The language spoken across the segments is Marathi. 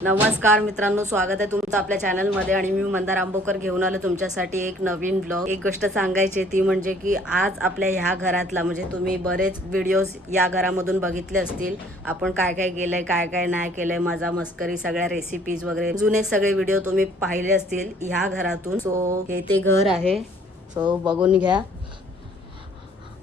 नमस्कार मित्रांनो, स्वागत आहे तुमचं आपल्या चॅनलमध्ये. आणि मी मंदार आंबोकर घेऊन आलो तुमच्यासाठी एक नवीन ब्लॉग. एक गोष्ट सांगायची ती म्हणजे की आज आपल्या ह्या घरातला म्हणजे तुम्ही बरेच व्हिडिओज या घरामधून बघितले असतील. आपण काय काय केलंय, काय काय नाही केलंय, मजा मस्करी, सगळ्या रेसिपीज वगैरे जुने सगळे व्हिडिओ तुम्ही पाहिले असतील ह्या घरातून. सो हे ते घर आहे, सो बघून घ्या.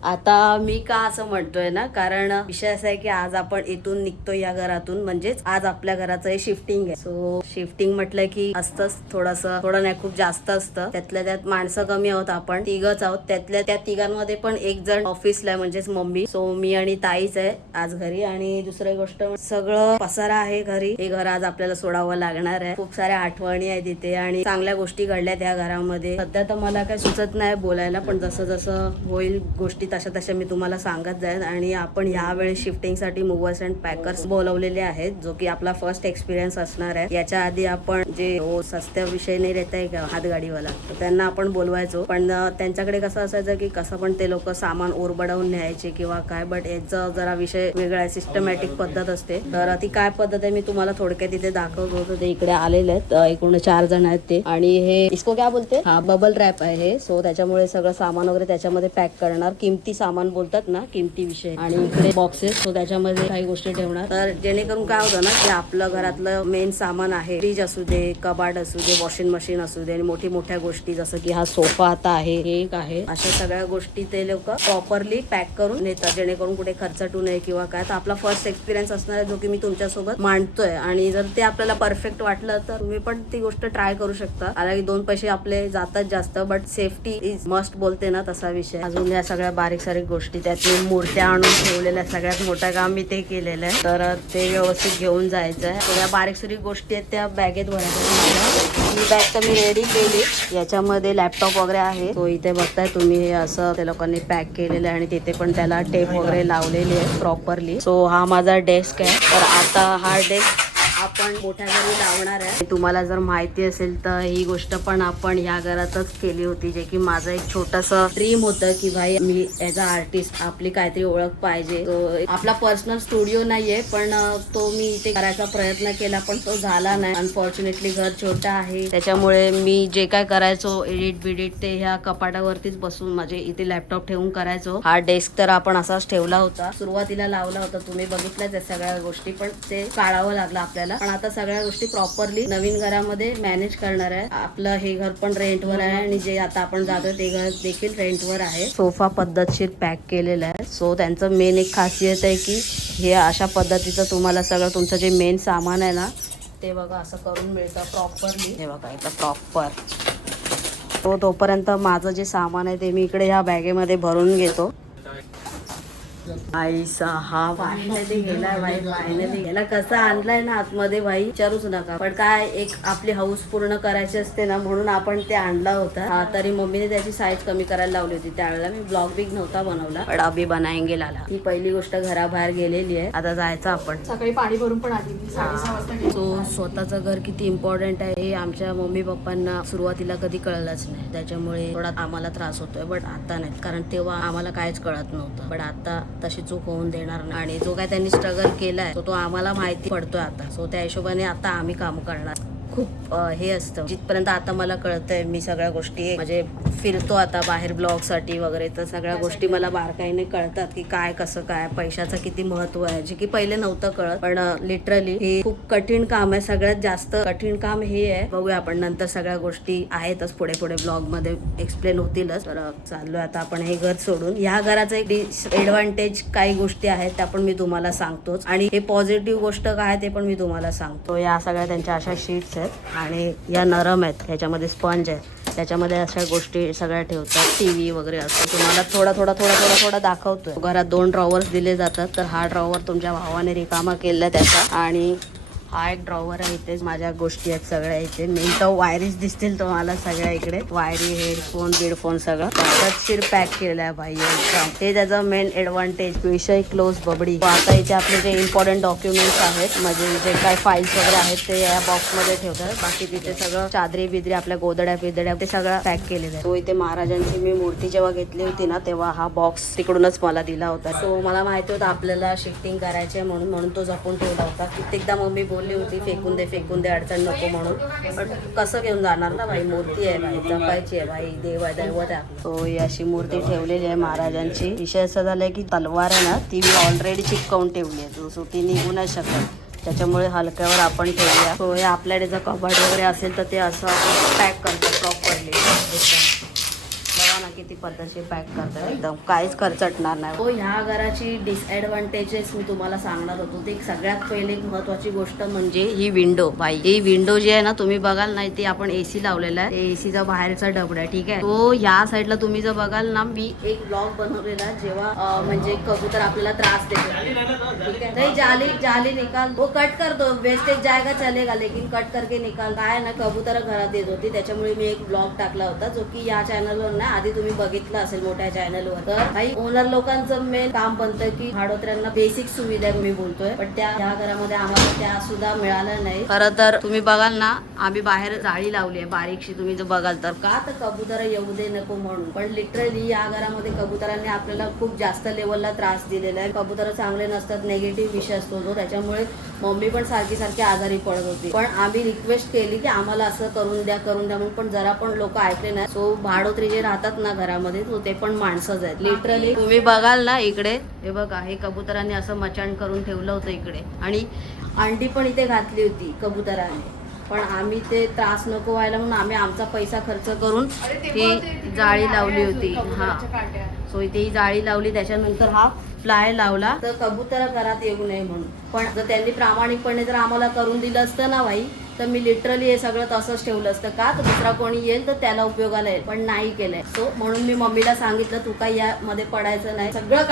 आता मी का असं म्हणतोय ना, कारण विषय असा आहे की आज आपण इथून निघतो या घरातून, म्हणजेच आज आपल्या घराचं हे शिफ्टिंग आहे. सो शिफ्टिंग म्हटलं की असतंच थोडं नाही खूप जास्त असतं. त्यातल्या त्यात माणसं कमी आहोत, आपण तिघच आहोत. त्यातल्या त्या तिघांमध्ये पण एक जण ऑफिसला आहे म्हणजेच मम्मी. सो मी आणि ताईच आहे आज घरी. आणि दुसरी गोष्ट सगळं पसारा आहे घरी. हे घर आज आपल्याला सोडावं लागणार आहे. खूप साऱ्या आठवणी आहेत इथे आणि चांगल्या गोष्टी घडल्या त्या घरामध्ये. सध्या तर मला काही सुचत नाही बोलायला, पण जसं जसं होईल गोष्टी तशा तशा मी तुम्हाला सांगत जाईल. आणि आपण ह्यावेळी शिफ्टिंगसाठी मूव्हर्स अँड पॅकर्स बोलवलेले आहेत, जो की आपला फर्स्ट एक्सपिरियन्स असणार आहे. याच्या आधी आपण जे सस्त्या विषय नाही रहता है का हातगाडीवाला, तर त्यांना आपण बोलवायचो. पण त्यांच्याकडे कसं असायचं की कसं पण ते लोक सामान ओरबडवून न्यायचे किंवा काय. बट याचा जरा विषय वेगळा आहे, सिस्टमॅटिक पद्धत असते. तर ती काय पद्धत आहे मी तुम्हाला थोडक्यात इथे दाखवतो. होतं ते इकडे आलेले आहेत, एकूण 4 जण आहेत ते. आणि हे इसको क्या बोलते, हा बबल रॅप आहे. सो त्याच्यामुळे सगळं सामान वगैरे त्याच्यामध्ये पॅक करणार. किमती सामान बोलतात ना, किमती विषय. आणि इकडे बॉक्सेस, सो त्याच्यामध्ये काही गोष्टी ठेवणार. तर जेणेकरून काय होतं ना की आपलं घरातलं मेन सामान आहे, फ्रीज असू दे, कबाड असू दे, वॉशिंग मशीन असू दे, आणि मोठ्या गोष्टी जसं की हा सोफा आता आहे, हे एक आहे, अशा सगळ्या गोष्टी ते लोक प्रॉपरली पॅक करून नेतात, जेणेकरून कुठे खर्चटू नये किंवा काय. तर आपला फर्स्ट एक्सपिरियन्स असणार आहे, जो की मी तुमच्यासोबत मांडतोय. आणि जर ते आपल्याला परफेक्ट वाटलं तर तुम्ही पण ती गोष्ट ट्राय करू शकता. అలాగే 2 पैसे आपले जातात जास्त, बट सेफ्टी इज मस्ट बोलते ना, तसा विषय. अजून या सगळ्या बारीक सारीक गोष्टी, त्यातली मूर्त्या आणून ठेवलेल्या, सगळ्यात मोठं काम मी ते केलेलं आहे. तर ते व्यवस्थित घेऊन जायचं आहे. थोड्या बारीक सारीक गोष्टी आहेत त्या बॅगेत भरायच्या. ही बॅग तर मी रेडी केली. याच्यामध्ये लॅपटॉप वगैरे आहे. तो इथे बघताय तुम्ही, हे असं त्या लोकांनी पॅक केलेलं आहे आणि तिथे पण त्याला टेप वगैरे लावलेली आहे प्रॉपरली. सो हा माझा डेस्क आहे. तर आता हा डेस्क आपण मोठ्या घरी लावणार आहे. तुम्हाला जर माहिती असेल तर ही गोष्ट पण आपण ह्या घरातच केली होती, जे की माझं एक छोटंसं ड्रीम होतं की भाई मी ॲज अ आर्टिस्ट आपली काहीतरी ओळख पाहिजे. तो आपला पर्सनल स्टुडिओ नाहीये, पण तो मी इथे करायचा प्रयत्न केला, पण तो झाला नाही. अनफॉर्च्युनेटली घर छोटं आहे, त्याच्यामुळे मी जे काय करायचो एडिट बिडिट ते ह्या कपाटावरतीच बसून माझे इथे लॅपटॉप ठेवून करायचो. हा डेस्क तर आपण असाच ठेवला होता, सुरुवातीला लावला होता, तुम्ही बघितल्याच या सगळ्या गोष्टी, पण ते काढावं लागलं आपल्याला. पण आता सगळ्या गोष्टी प्रॉपरली नवीन घरामध्ये मॅनेज करणार आहे. आपलं हे घर पण रेंटवर आहे आणि जे आता आपण जातोय ते घर देखील रेंटवर आहे. सोफा पद्धतशीर पॅक केलेला आहे. सो त्यांचं मेन एक खासियत आहे की हे अशा पद्धतीचं तुम्हाला सगळं तुमचं जे मेन सामान आहे ना ते बघा असं करून मिळतं प्रॉपरली. हे बघा इथं प्रॉपर. तोपर्यंत माझं जे सामान आहे ते मी इकडे ह्या बॅगेमध्ये भरून घेतो. आईसा हा फायनली गेलाय भाई, फायनली गेला. कसा आणलाय ना आतमध्ये भाई विचारूच नका. पण काय एक आपली हाऊस पूर्ण करायची असते ना, म्हणून आपण ते आणला होता. तरी मम्मीने त्याची साईज कमी करायला लावली होती. त्यावेळेला मी ब्लॉग बिग नव्हता बनवला, पण अभी बनाएंगे लाला. ही पहिली गोष्ट घराबाहेर गेलेली आहे. आता जायचं आपण. सकाळी पाणी भरून पण आली 6:30 वाजता. सो स्वतःचं घर किती इम्पॉर्टंट आहे हे आमच्या मम्मी पप्पांना सुरुवातीला कधी कळलंच नाही, त्याच्यामुळे थोडा आम्हाला त्रास होतोय. बट आता नाही, कारण तेव्हा आम्हाला काहीच कळत नव्हतं. बट आता तशी चूक होऊन देणार नाही. आणि जो काय त्यांनी स्ट्रगल केलाय तो आम्हाला माहिती पडतोय आता. सो त्या हिशोबाने आता आम्ही काम करणार. खूप हे असतं जिथपर्यंत आता मला कळतंय. मी सगळ्या गोष्टी म्हणजे फिरतो आता बाहेर ब्लॉग साठी वगैरे, तर सगळ्या गोष्टी मला बारकाईने कळतात की काय कसं काय पैशाचं किती महत्व आहे, जे की पहिले नव्हतं कळत. पण लिटरली हे खूप कठीण काम आहे. सगळ्यात जास्त कठीण काम हे आहे. बघूया आपण नंतर, सगळ्या गोष्टी आहेतच पुढे ब्लॉग मध्ये एक्सप्लेन होतीलच. तर चाललोय आता आपण हे घर सोडून. ह्या घराचा एक डिसएडव्हान्टेज काही गोष्टी आहेत त्या पण मी तुम्हाला सांगतोच, आणि हे पॉझिटिव्ह गोष्ट काय ते पण मी तुम्हाला सांगतो. या सगळ्या त्यांच्या अशा शीट्स आहेत आणि या नरम आहेत, ह्याच्यामध्ये स्पंज आहे, त्याच्यामध्ये अशा गोष्टी सगळ्या ठेवतात. टीव्ही वगैरे असतो. तुम्हाला थोडा दाखवतोय. घरात 2 ड्रॉवर्स दिले जातात, तर हा ड्रॉवर तुमच्या भावाने रिकामा केला त्याचा. आणि हा एक ड्रॉवर आहे, इथेच माझ्या गोष्टी आहेत सगळ्या. इथे मेन तर वायरीज दिसतील तुम्हाला सगळ्या इकडे, वायरी, हेडफोन बीडफोन सगळं पद्धतशीर पॅक केलेलं आहे भाई एकदम. ते त्याचं मेन एडव्हान्टेज. विषय क्लोज बबडी. आता इथे आपले जे इम्पॉर्टंट डॉक्युमेंट्स आहेत, म्हणजे जे काय फाईल्स वगैरे आहेत ते या बॉक्स मध्ये ठेवतात. बाकी तिथे सगळं चादरी बिदरी, आपल्या गोदड्या बिदड्या ते सगळं पॅक केलेलं आहे. तो इथे महाराजांची मी मूर्ती जेव्हा घेतली होती ना, तेव्हा हा बॉक्स तिकडूनच मला दिला होता. सो मला माहिती होतं आपल्याला शिफ्टिंग करायची म्हणून तो जपून ठेवला होता. कित्येकदा मम्मी बोल बोलली होती फेकून दे अडचण नको म्हणून, पण कसं घेऊन जाणार ना बाई, मूर्ती आहे बाई, जपायची आहे बाई, देव आहे दैवत आहे. तो ही अशी मूर्ती ठेवलेली आहे महाराजांची. विषय असा झालाय की तलवार आहे ना ती मी ऑलरेडी चिपकावून ठेवली आहे, सो ती निघू नाही शकत, त्याच्यामुळे हलक्यावर आपण ठेवूया. सो हे आपल्याकडे जर कपाट वगैरे असेल तर ते असं आपण पॅक करतो प्रॉपरली एकदम. बघा ना किती पद्धतशीर पॅक करतात एकदम, काहीच खर्चटणार नाही. हो, ह्या घराची डिसएडव्हान्टेजेस मी तुम्हाला सांगणार होतो. ते सगळ्यात पहिले एक महत्वाची गोष्ट म्हणजे ही विंडो. बाई ही विंडो जी आहे ना तुम्ही बघाल नाही, ती आपण एसी लावलेला आहे, एसीचा बाहेरचा डबडा आहे, ठीक आहे. तो ह्या साईडला तुम्ही जर बघाल ना, मी एक ब्लॉग बनवलेला जेव्हा म्हणजे कबूतर आपल्याला त्रास देतो, ठीक आहे. नाही जाली निकाल, वो कट कर दो, वेस्टेज जाएगा चलेगा लेकिन कट करके निकाल. काय ना कबूतर घरात येत होती, त्याच्यामुळे मी एक ब्लॉग टाकला होता जो की या चॅनलवर ना आधी तुम्ही बघितलं असेल मोठ्या चॅनलवर. तर काही ओनर लोकांचं मेन काम बनतं की भाडोत्र्यांना बेसिक सुविधा मी बोलतोय, पण त्या घरामध्ये आम्हाला त्या सुद्धा मिळाल्या नाही. खरं तर तुम्ही बघाल ना, आम्ही बाहेर जाळी लावली आहे बारीकशी, तुम्ही जर बघाल तर का तर कबूतर येऊ दे नको म्हणून. पण लिटरली या घरामध्ये कबुतरांनी आपल्याला खूप जास्त लेवलला त्रास दिलेला आहे. कबूतर चांगले नसतात, नेगेटिव्ह विषय असतो जो, त्याच्यामुळे मम्मी पण सारखी आजारी पडत होती. पण आम्ही रिक्वेस्ट केली की आम्हाला असं करून द्या म्हणून, पण जरा पण लोक ऐकले नाही. सो भाडोत्री जे राहतात ना घरामध्ये, तो ते पण माणसंच आहेत लिटरली. तुम्ही बघाल ना इकडे, हे बघा, हे कबुतरांनी असं मचाण करून ठेवलं होतं इकडे, आणि अंडी पण इथे घातली होती कबुतराने. पण आम्ही ते त्रास नको व्हायला म्हणून आम्ही आमचा पैसा खर्च करून ही जाळी लावली होती. हा, सो इथे ही जाळी लावली, त्याच्यानंतर हा फ्लाय लावला तर कबूतर घरात येऊ नये म्हणून. पण जर त्यांनी प्रामाणिकपणे जर आम्हाला करून दिलं असतं ना भाई, तर मी लिटरली हे सगळं तसंच ठेवलं असतं. का तर दुसरा कोणी येईल तर त्याला उपयोगाला येईल, पण नाही केलंय. सो म्हणून मी मम्मीला सांगितलं तू काही यामध्ये पडायचं नाही, सगळं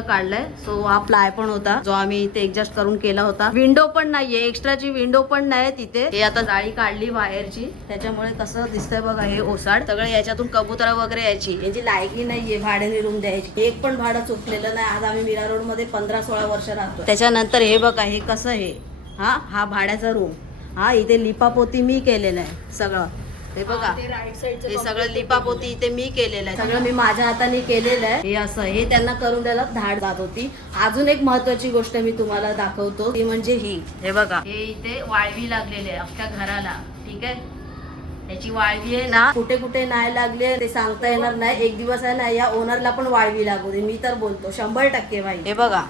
काढलंय. सो हा प्लाय पण होता जो आम्ही इथे ऍडजस्ट करून केला होता. विंडो पण नाहीये, एक्स्ट्राची विंडो पण नाही तिथे. हे आता जाळी काढली बाहेरची, त्याच्यामुळे कसं दिसतंय बघा हे ओसाड सगळं, याच्यातून कबुतर वगैरे यायची, यांची लायकी नाहीये भाड्याने रूम द्यायची. एक पण भाडं चुकलेलं नाही. आज आम्ही मीरा रोड मध्ये 15-16 वर्ष राहतो. त्याच्यानंतर हे बघा, हे कसं हे हा भाड्याचा रूम. हा, इथे लिपापोती मी केलेलं आहे सगळं. हे बघा, हे सगळं लिपापोती इथे मी केलेलं आहे, सगळं मी माझ्या हाताने केलेलं आहे. हे असं, हे त्यांना करून द्यायला धाड जात होती. अजून एक महत्वाची गोष्ट मी तुम्हाला दाखवतो, ती म्हणजे ही. हे बघा, हे इथे वाळवी लागलेली आहे अख्ख्या घराला, ठीक आहे. त्याची वाळवी आहे ना, कुठे कुठे नाही लागले ते सांगता येणार नाही. एक दिवस आहे ना या ओनरला पण वाळवी लागू दे, मी तर बोलतो 100% भाई. हे बघा,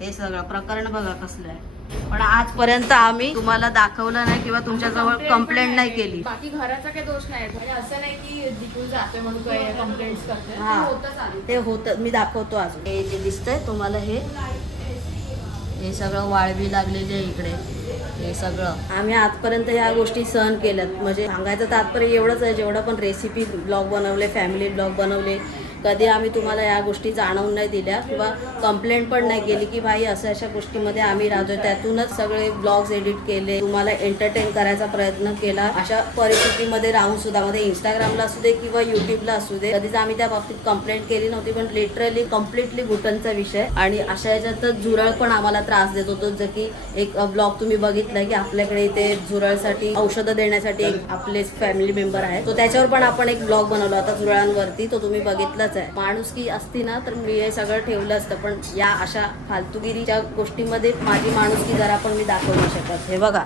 हे सगळं प्रकरण बघा कसलं आहे. पण आजपर्यंत आम्ही तुम्हाला दाखवलं नाही किंवा तुमच्याजवळ कंप्लेंट नाही केली. बाकी घराचा काही दोष नाही, म्हणजे असं नाही की जिथून जातोय म्हणून काही कंप्लेंट्स करते. हा, होतच आधी ते होतं, मी दाखवतो अजून. हे जे दिसतंय तुम्हाला, हे सगळं वाळवी लागलेली आहे इकडे. हे सगळं आम्ही आजपर्यंत ह्या गोष्टी सहन केल्यात. म्हणजे सांगायचं तात्पर्य एवढंच आहे, जेवढं पण रेसिपी ब्लॉग बनवले, फॅमिली ब्लॉग बनवले, कधी आम्ही तुम्हाला या गोष्टी जाणवून नाही दिल्या किंवा कंप्लेंट पण नाही केली की भाई अशा गोष्टीमध्ये आम्ही राहतोय. त्यातूनच सगळे ब्लॉग्स एडिट केले, तुम्हाला एंटरटेन करायचा प्रयत्न केला. अशा परिस्थितीमध्ये राहून सुद्धा, मध्ये इंस्टाग्रामला असू दे किंवा युट्यूबला असू दे, कधीच आम्ही त्या बाबतीत कंप्लेंट केली नव्हती. पण लिटरली कम्प्लिटली घुटनचा विषय, आणि अशा याच्यातच झुरळ पण आम्हाला त्रास देत होतो. जर की एक ब्लॉग तुम्ही बघितलाय की आपल्याकडे इथे झुरळसाठी औषधं देण्यासाठी एक आपले फॅमिली मेंबर आहेत, तो त्याच्यावर पण आपण एक ब्लॉग बनवला होता झुरळांवरती, तो तुम्ही बघितला. माणुसकी असती ना तर मी हे सगळं ठेवलं असतं, पण या अशा फालतूगिरीच्या गोष्टीमध्ये माझी माणुसकी जरा पण मी दाखवू नाही शकत. हे बघा,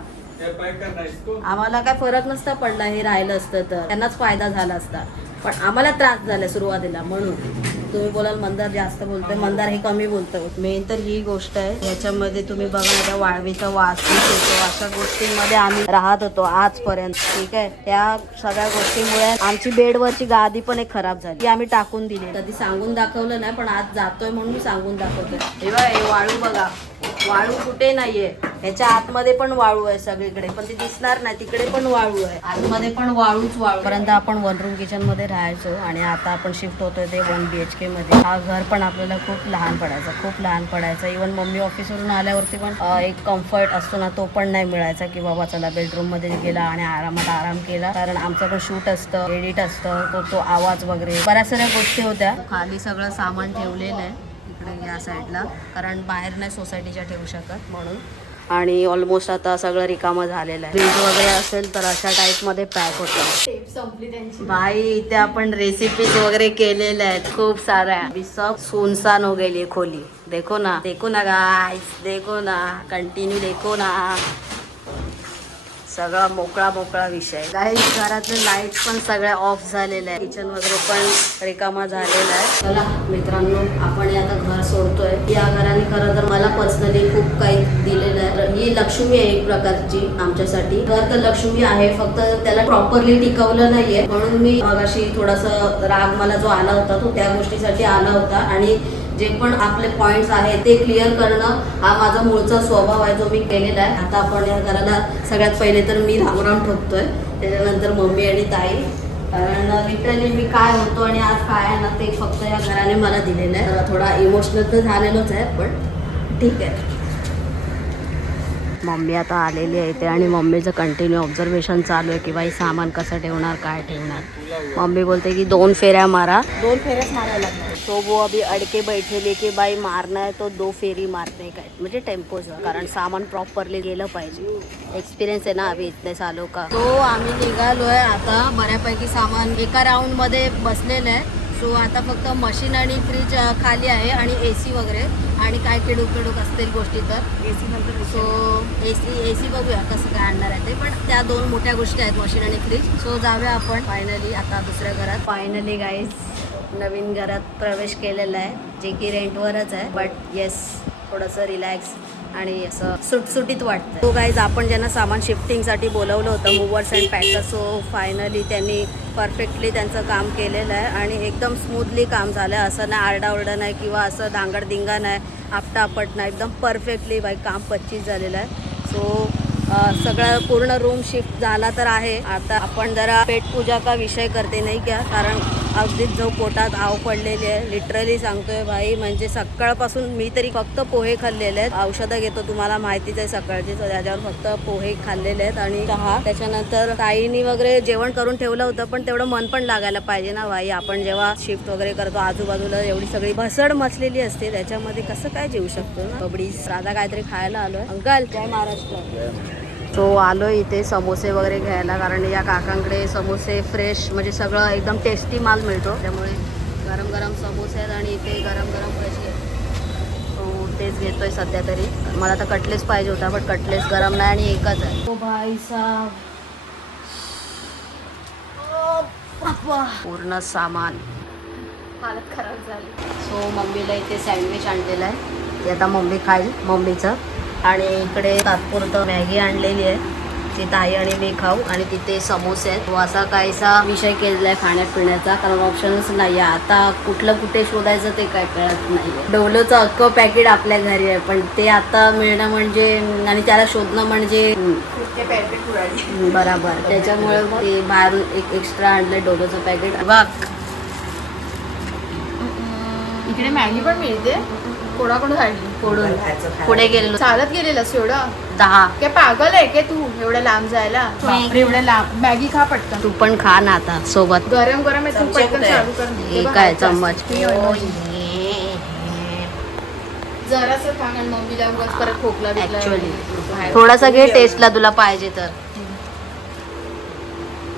आम्हाला काय फरक नसता पडला हे राहिलं असतं तर, त्यांनाच फायदा झाला असता, पण आम्हाला त्रास झाला सुरुवातीला. म्हणून तुम्ही बोलाल मंदार जास्त बोलतोय, मंदार हे कमी बोलतोय. मेन तर ही गोष्ट आहे, याच्यामध्ये तुम्ही बघा त्या वाळवीचा वास येतो, अशा गोष्टींमध्ये आम्ही राहत होतो आजपर्यंत, ठीक आहे. त्या सगळ्या गोष्टीमुळे आमची बेडवरची गादी पण एक खराब झाली, ती आम्ही टाकून दिली. कधी सांगून दाखवलं नाही, पण आज जातोय म्हणून सांगून दाखवतोय. हे बघा, हे वाळू बघा, वाळू कुठे नाहीये, ह्याच्या आतमध्ये पण वाळू आहे सगळीकडे, पण ती दिसणार नाही, तिकडे पण वाळू आहे, आतमध्ये पण वाळूच वाळू. पर्यंत आपण 1 रूम किचन मध्ये राहायचो, आणि आता आपण शिफ्ट होतोय ते 1 BHK मध्ये. हा घर पण आपल्याला खूप लहान पडायचा. इव्हन मम्मी ऑफिसवरून आल्यावरती पण एक कम्फर्ट असतो ना, तो पण नाही मिळायचा की बाबा चला बेडरूम मध्ये गेला आणि आरामात आराम केला. कारण आमचं पण शूट असतं, एडिट असतं, तो आवाज वगैरे बऱ्याच साऱ्या गोष्टी होत्या. खाली सगळं सामान ठेवलेलं आहे इकडे या साईडला, कारण बाहेर नाही सोसायटीच्या ठेवू शकत म्हणून. आणि ऑलमोस्ट आता सगळं रिकामं झालेलं आहे. फ्रीज वगैरे असेल तर अशा टाईपमध्ये पॅक होतं. टेप संपली त्यांची. भाई इथे आपण रेसिपीज वगैरे केलेल्या आहेत खूप साऱ्या. अभी सब सुनसान हो गेली खोली. देखो ना गाइस, देखो ना, कंटिन्यू देखो ना. सगळा मोकळा विषय. गाइस घरातले लाईट पण सगळ्या ऑफ झालेल्या आहे. किचन वगैरे पण रिकामा झालेला आहे. चला मित्रांनो, आपण आता घर सोडतोय. या घराने खरं तर मला पर्सनली खूप काही दिलेलं आहे. ही लक्ष्मी आहे एक प्रकारची आमच्यासाठी. घर तर लक्ष्मी आहे, फक्त त्याला प्रॉपरली टिकवलं नाहीये. म्हणून मी मगाशी थोडासा राग मला जो आला होता तो त्या गोष्टीसाठी आला होता. आणि जे पण आपले पॉइंट्स आहेत ते क्लिअर करणं हा माझा मूळचा स्वभाव आहे जो मी केलेला आहे. आता आपण या घराला सगळ्यात पहिले तर मी रामराम ठोकतोय, त्याच्यानंतर मम्मी आणि ताई. कारण लिटरली मी काय होतो आणि आज काय आहे ना ते फक्त या घराने मला दिलेलं आहे. तर थोडा इमोशनल तर झालेलोच आहे, पण ठीक आहे. मम्मी आता आलेली आहे इथे आणि मम्मीचं कंटिन्यू ऑब्झर्वेशन चालू आहे की बाई सामान कसं ठेवणार, काय ठेवणार. मम्मी बोलते की 2 फेऱ्या मारा. 2 फेऱ्याच मारायला लागणार. तो वो अभी अडके बैठेले की बाई मारना है तो 2 फेरी मारते काय, म्हणजे टेम्पोचं. कारण सामान प्रॉपरली गेलं पाहिजे. एक्सपिरियन्स आहे ना अभी इतने सालों का. तो आम्ही निघालोय आता. बऱ्यापैकी सामान एका राऊंडमध्ये बसलेलं आहे. सो आता फक्त मशीन आणि फ्रीज खाली आहे आणि AC वगैरे आणि काय खेडूक असतील गोष्टी तर AC नंतर. सो AC बघूया कसं काय आणणार आहे ते. पण त्या 2 मोठ्या गोष्टी आहेत, मशीन आणि फ्रीज. सो जाऊया आपण फायनली आता दुसऱ्या घरात. फायनली गाईज नवीन घरात प्रवेश केलेला आहे, जे की रेंटवरच आहे. बट येस, थोडंसं रिलॅक्स आणि असं सुटसुटीत वाटतं. सो गाईज आपण ज्यांना सामान शिफ्टिंगसाठी बोलवलं होतं, movers and packers, so finally त्यांनी परफेक्टली त्यांचं काम केलेलं आहे आणि एकदम स्मूथली काम झालं आहे. असं नाही आरडाओरडा नाही किंवा असं धांगडधिंगा नाही, आपटापट नाही, एकदम परफेक्टली बाई काम 25 झालेलं आहे. सो सगळं पूर्ण रूम शिफ्ट झाला तर आहे. आता आपण जरा पेटपूजा का विषय करते नाही का, कारण अगदीच जो पोटात आव पडलेली आहे. लिटरली सांगतोय भाई, म्हणजे सकाळपासून मी तरी फक्त पोहे खाल्लेले आहेत. औषधं घेतो तुम्हाला माहितीच आहे सकाळची, तर त्याच्यावर फक्त पोहे खाल्लेले आहेत आणि चहा. त्याच्यानंतर ताईनी वगैरे जेवण करून ठेवलं होतं, पण तेवढं मन पण लागायला पाहिजे ना भाई. आपण जेव्हा शिफ्ट वगैरे करतो आजूबाजूला एवढी सगळी भसड मचलेली असते, त्याच्यामध्ये कसं काय जेवू शकतो ना. बबडीस राधा काहीतरी खायला आलोय. अंकल जय महाराष्ट्र. तो आलो इथे समोसे वगैरे घ्यायला, कारण या काकांकडे समोसे फ्रेश म्हणजे सगळं एकदम टेस्टी माल मिळतो. त्यामुळे गरम गरम समोसे आहेत आणि इथे गरम गरम कसे. तो तेच घेतोय सध्या तरी. मला तर कटलेस पाहिजे होता, पण कटलेस गरम नाही आणि एकच आहे. तो भाई साहब पूर्ण सामान हालत खराब झाली. सो मम्मीला इथे सँडविच आणलेलं आहे, ते आता मम्मी खाईल मम्मीचं. आणि इकडे तात्पुरतं मॅगी आणलेली आहे, ती ताई आणि मी खाऊ. आणि तिथे समोसे आहेत. तो असा काहीसा विषय केलेला आहे खाण्यापिण्याचा, कारण ऑप्शनच नाही आहे. आता कुठलं कुठे शोधायचं ते काय कळत नाही. डोलोचं अख्खं पॅकेट आपल्या घरी आहे, पण ते आता मिळणं म्हणजे आणि त्याला शोधणं म्हणजे ते पॅकेट उडाली. बराबर. त्याच्यामुळे मग ते बाहेरून एक एक्स्ट्रा आणलं डोलोचं पॅकेट. बघ इकडे मॅगी पण मिळते. कोणाकडून काढली? पुढून पुढे गेलो, चालत गेलेलंस एवढं? 10. काय पागल आहे काय तू एवढ्या लांब जायला? बापरे, एवढ्या लांब. मॅगी खा पटकन. तू पण खा ना आता सोबत. गरम गरम आहे, तू पटकन चालू कर. हे काय चम्मच. जरासं खा, कारण मम्मीला उगाच परत खोकला बिकला. ऍक्च्युअली थोडासा घे टेस्टला तुला पाहिजे तर.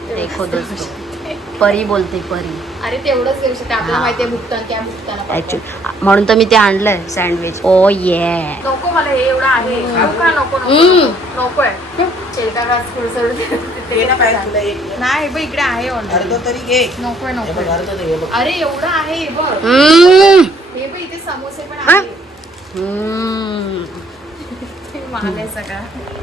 देखो दोस्तों, परी बोलते परी. अरे तेवढंच घेऊ शकते, आपल्याला हा. माहितीये भुकतान क्या भुकताना. ऍक्च्युअली म्हणून तर मी ते आणलंय सँडविच. ओ ये नको मला हे एवढं आहे. नको नको नको आहे. चिलका घास थोडंसं नाही बघ, इकडे आहे ऑलरेडी. नको नको. अरे एवढं आहे हे बघ. हे बघ इथे समोसे पण आहे. महाग आहे सगळं.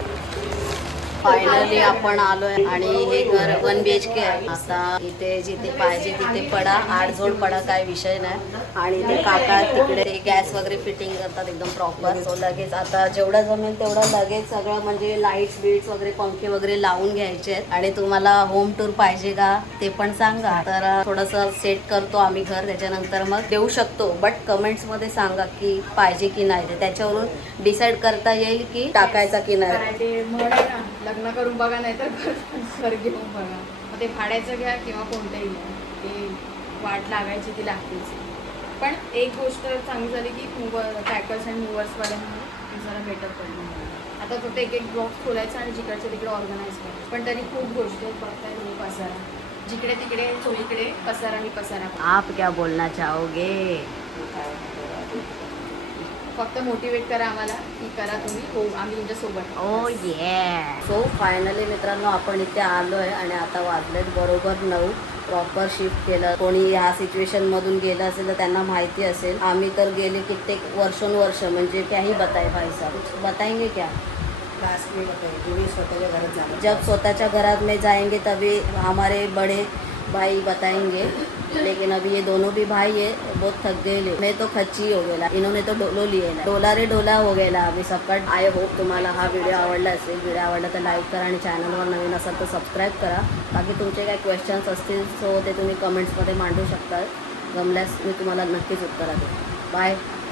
फायनली आपण आलोय आणि हे घर 1 BHK आहे. आता इथे जिथे पाहिजे तिथे पडा, आडजोड पडा, काय विषय नाही. आणि ते काका तिकडे ते गॅस वगैरे फिटिंग करतात एकदम प्रॉपर. तो लगेच आता जेवढं जमेल तेवढं लगेच सगळं म्हणजे लाईट्स बिट्स वगैरे पंखे वगैरे लावून घ्यायचे आहेत. आणि तुम्हाला होम टूर पाहिजे का ते पण सांगा, तर थोडंसं सेट करतो आम्ही घर. त्याच्यानंतर मग देऊ शकतो, बट कमेंट्समध्ये सांगा की पाहिजे की नाही, ते त्याच्यावरून डिसाईड करता येईल की टाकायचा की नाही. ते म्हण आहे ना, लग्न करून बघा नाही तर घर घेऊन बघा. मग ते भाड्याचं घ्या किंवा कोणतंही घ्या, ते वाट लागायची ती लागतेच. पण एक गोष्ट चांगली झाली की पॅकर्स अँड मूवर्सवाल्यांनी की जरा बेटर पडलं. आता फक्त एक एक बॉक्स खोलायचा आणि जिकडच्या तिकडे ऑर्गनाईज करायचं. पण तरी खूप गोष्टी आहेत, बघताय तुम्ही पसारा. जिकडे तिकडे चोळीकडे पसारा ही पसारा. आप क्या बोलना चाहोगे? फक्त मोटिवेट करा आम्हाला की करा तुम्ही, हो आम्ही तुमच्या सोबत. ओ ये. सो फायनली मित्रांनो आपण इथे आलोय आणि आता वाजलेत बरोबर 9. प्रॉपर शिफ्ट केलं. कोणी ह्या सिच्युएशन मधून गेलं असेल तर त्यांना माहिती असेल. आम्ही तर गेले कित्येक वर्षोनवर्ष, म्हणजे क्याही बताए भाई साहब, बताएंगे क्या? लास्ट में बताइए, स्वतःच्या घरात जाणार. जब स्वतःच्या घरात में जाएंगे तभी हमारे बड़े भाई बताएंगे. लेकिन अभी ये दोनों भी भाई है, बहुत थक गए. मैं तो खच्ची हो गेला, इन्होंने तो डोलो लिहिला, डोला रे डोला हो गेला आम्ही सकट. आय होप तुम्हाला हा व्हिडिओ आवडला असेल. व्हिडिओ आवडला तर लाईक करा आणि चॅनलवर नवीन असाल तर सबस्क्राईब करा. बाकी तुमचे काही क्वेश्चन्स असतील सो ते तुम्ही कमेंट्समध्ये मांडू शकता. जमल्यास मी तुम्हाला नक्कीच उत्तर देईन. बाय.